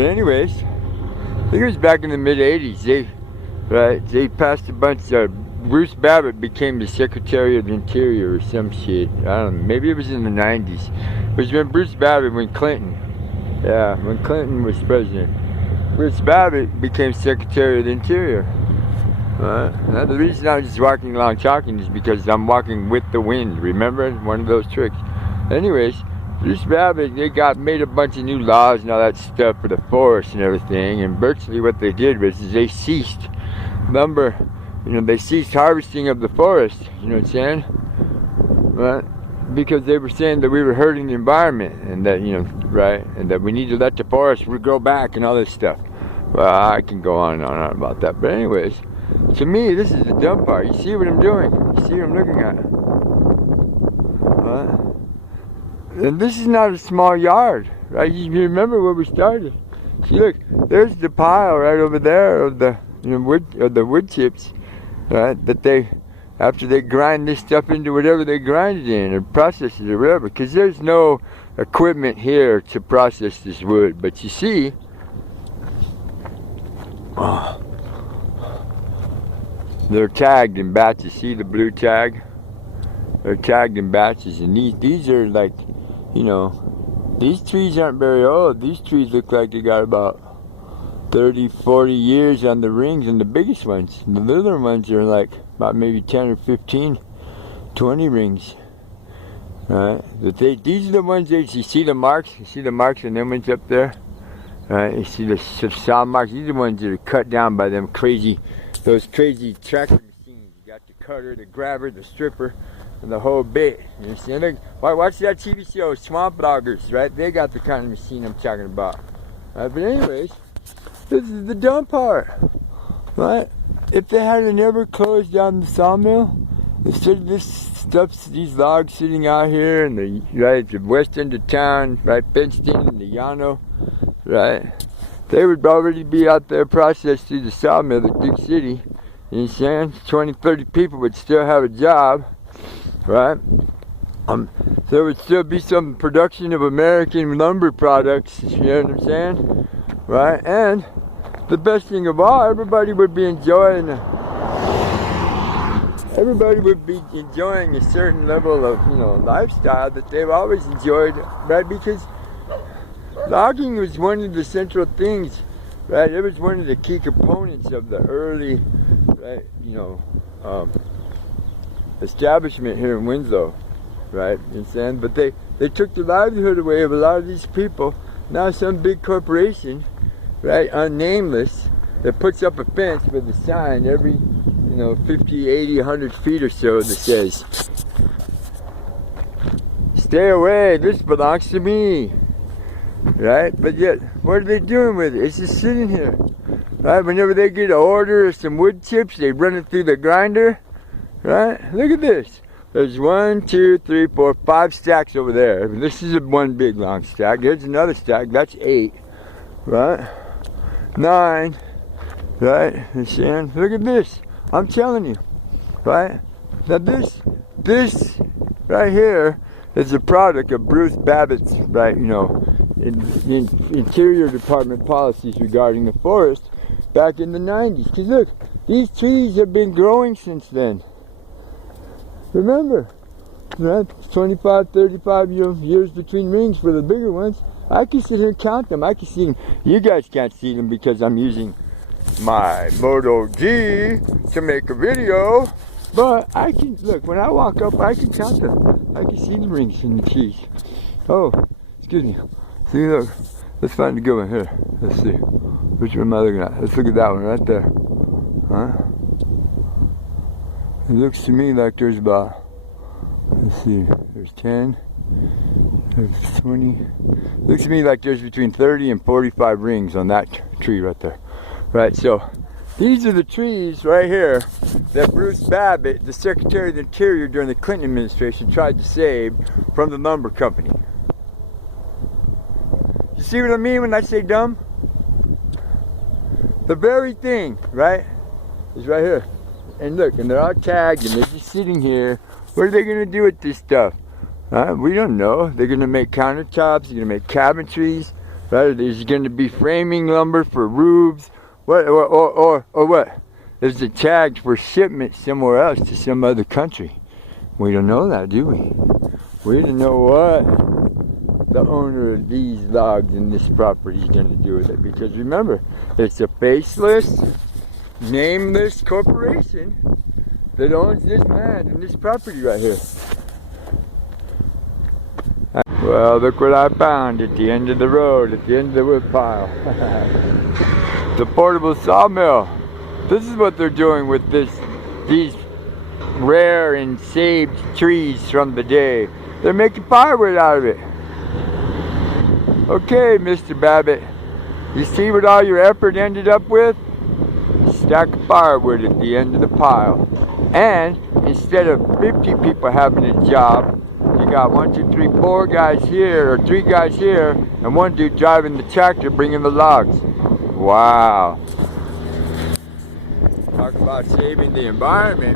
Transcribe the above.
But anyways, I think it was back in the mid-'80s. They passed a bunch of... Bruce Babbitt became the Secretary of the Interior or some shit. I don't know. Maybe it was in the 90s. It was when Bruce Babbitt, when Clinton was president. Bruce Babbitt became Secretary of the Interior. Now the reason I'm just walking along talking is because I'm walking with the wind. Remember? One of those tricks. Anyways, Bruce Babbitt, they made a bunch of new laws and all that stuff for the forest and everything. And virtually what they did was they ceased lumber. They ceased harvesting of the forest, you know what I'm saying? Right? Because they were saying that we were hurting the environment and that, right? And that we need to let the forest regrow back and all this stuff. Well, I can go on and on about that. But anyways, to me, this is the dumb part. You see what I'm doing? You see what I'm looking at? And this is not a small yard, right? You remember where we started. See, look, there's the pile right over there of the wood chips. Right, that after they grind this stuff into whatever they grind it in or process it or whatever, because there's no equipment here to process this wood. But you see, they're tagged in batches. See the blue tag? They're tagged in batches, and these are like, these trees aren't very old. These trees look like they got about 30, 40 years on the rings, and the biggest ones. The little ones are like about maybe 10 or 15, 20 rings. Right? These are the ones that you see the marks. You see the marks on them ones up there. Right? You see the saw marks. These are the ones that are cut down by those crazy tractor machines. You got the cutter, the grabber, the stripper, and the whole bit. You understand? Look, watch that TV show, Swamp Loggers. Right? They got the kind of machine I'm talking about. Right? But anyways. This is the dumb part, right? If they had never closed down the sawmill, instead of these logs sitting out here in the west end of town, right, fenced in the Llano, right, they would already be out there processed through the sawmill, the big city. You understand? 20, 30 people would still have a job, right? There would still be some production of American lumber products. You know what I'm saying? Right? And the best thing of all, everybody would be enjoying a certain level of, lifestyle that they've always enjoyed, right? Because logging was one of the central things, right? It was one of the key components of the early, right, establishment here in Winslow, right? You understand? But they took the livelihood away of a lot of these people. Now some big corporation, right, unnameless, that puts up a fence with a sign every, 50, 80, 100 feet or so that says, "Stay away, this belongs to me." Right? But yet, what are they doing with it? It's just sitting here. Right? Whenever they get an order of some wood chips, they run it through the grinder. Right? Look at this. There's 1, 2, 3, 4, 5 stacks over there. This is one big long stack. Here's another stack. That's 8. Right? 9. Right? And look at this. I'm telling you. Right? Now this right here is a product of Bruce Babbitt's, right, Interior Department policies regarding the forest back in the 90s. Because look, these trees have been growing since then. Remember, right? 25, 35 years between rings for the bigger ones. I can sit here and count them. I can see them. You guys can't see them because I'm using my Moto G to make a video. But I can, look, when I walk up, I can count them. I can see the rings in the trees. Oh, excuse me. See, look, let's find a good one here. Let's see. Which one am I looking at? Let's look at that one right there. Huh? It looks to me like there's about, let's see, there's 10, there's 20. Looks to me like there's between 30 and 45 rings on that tree right there. Right, so these are the trees right here that Bruce Babbitt, the Secretary of the Interior during the Clinton administration, tried to save from the lumber company. You see what I mean when I say dumb? The very thing, right, is right here. And look, and they're all tagged and they're just sitting here. What are they going to do with this stuff? We don't know. They're going to make countertops, they're going to make cabinetries, Right? There's going to be framing lumber for roofs. What or what? There's a tag for shipment somewhere else to some other country. We don't know that, do we? We don't know what the owner of these logs and this property is going to do with it. Because remember, it's a faceless, nameless corporation that owns this land and this property right here. Well, look what I found at the end of the road, at the end of the wood pile. It's a portable sawmill. This is what they're doing with these rare and saved trees from the day. They're making firewood out of it. Okay, Mr. Babbitt, you see what all your effort ended up with? A stack of firewood at the end of the pile. And instead of 50 people having a job, you got 1, 2, 3, 4 guys here, or 3 guys here, and 1 dude driving the tractor bringing the logs. Wow. Talk about saving the environment.